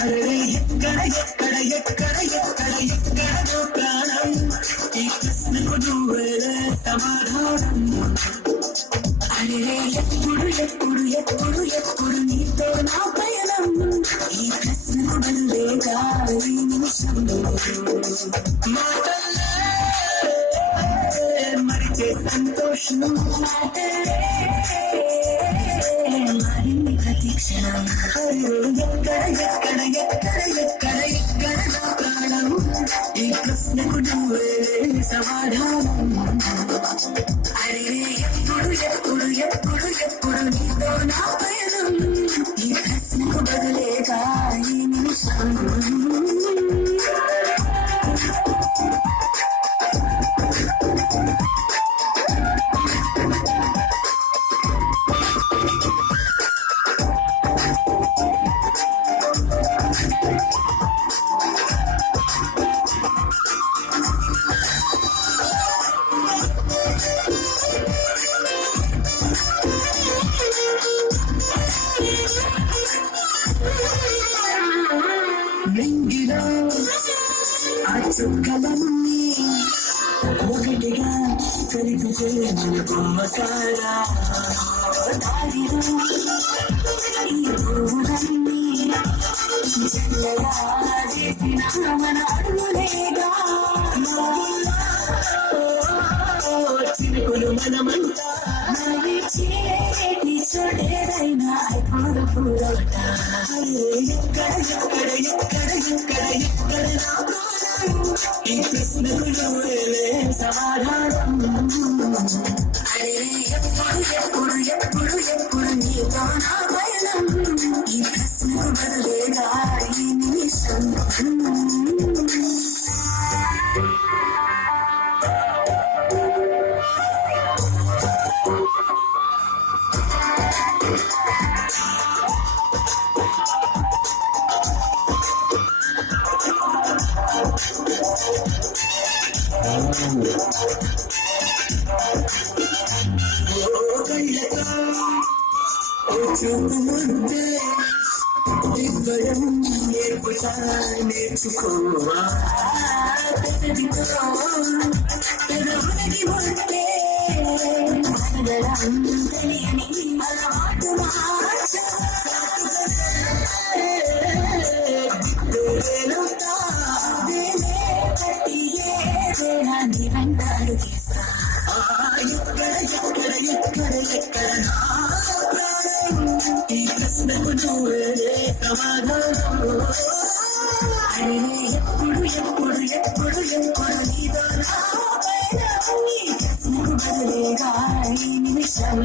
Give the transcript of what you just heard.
అరే ఎక్కడ ఎక్కడ ఎక్కడ ఎక్కడ ఎక్కడో ప్రాణం ఈ ప్రశ్నకు నువ్వేలే సమాధానం. అరే ఎప్పుడు ఎప్పుడు ఎప్పుడు ఎప్పుడు నీతో నా పయనం ఈ ప్రశ్నకు బదులేగా ఈ నిమిషం మాటల్లే మరిచే సంతోషం మారింది ప్రతి క్షణం. ఎక్కడ ఎక్కడ ఎక్కడ ఎక్కడ ఎక్కడ నా ప్రాణం ఈ ప్రశ్నకు నువ్వే సమాధానం. అరే ఎప్పుడు ఎప్పుడు ఎప్పుడు ఎప్పుడు నీతో నా పయనం ఈ ప్రశ్నకు బదులేగా ఈ నిమిషం. నింగిలో ఆ చుక్కలన్నీ ఒకటిగా కలిపితే మన బొమ్మ కాడా. దారిలో ఈ పువ్వులన్నీ చల్లగా చేసిన మన అడుగులేగా. చినుకులు మనమంతా చేతి చోటేదైనా అయిపోదు పూరట. ఎక్కడ ఎక్కడ ఎక్కడ ఎక్కడ ఎక్కడ నా ప్రాణం ఈ ప్రశ్నకు నువ్వేలే సమాధానం. అరే ఎప్పుడు ఎప్పుడు ఎప్పుడు ఎప్పుడు నీతో నా పయనం ఈ ప్రశ్నకు బదులేగా ఈ నిమిషం. చూపుంటే దివ్యం నేర్పుతా నేర్చుకోవా. పెదవితో పెదవులకి ఉంటే మనగలం తెలియని అలవాటు మార్చా. నీ వెంటాడు చేస్తా. ఎక్కడ ఎక్కడ ఎక్కడ ఎక్కడ నా ప్రాణం ఈ ప్రశ్నకు నువ్వే సమాధానం. అరే ఎప్పుడు ఎప్పుడు ఎప్పుడు ఎప్పుడు నీతో నా పయనం ఈ ప్రశ్నకు బదులేగా ఈ నిమిషం.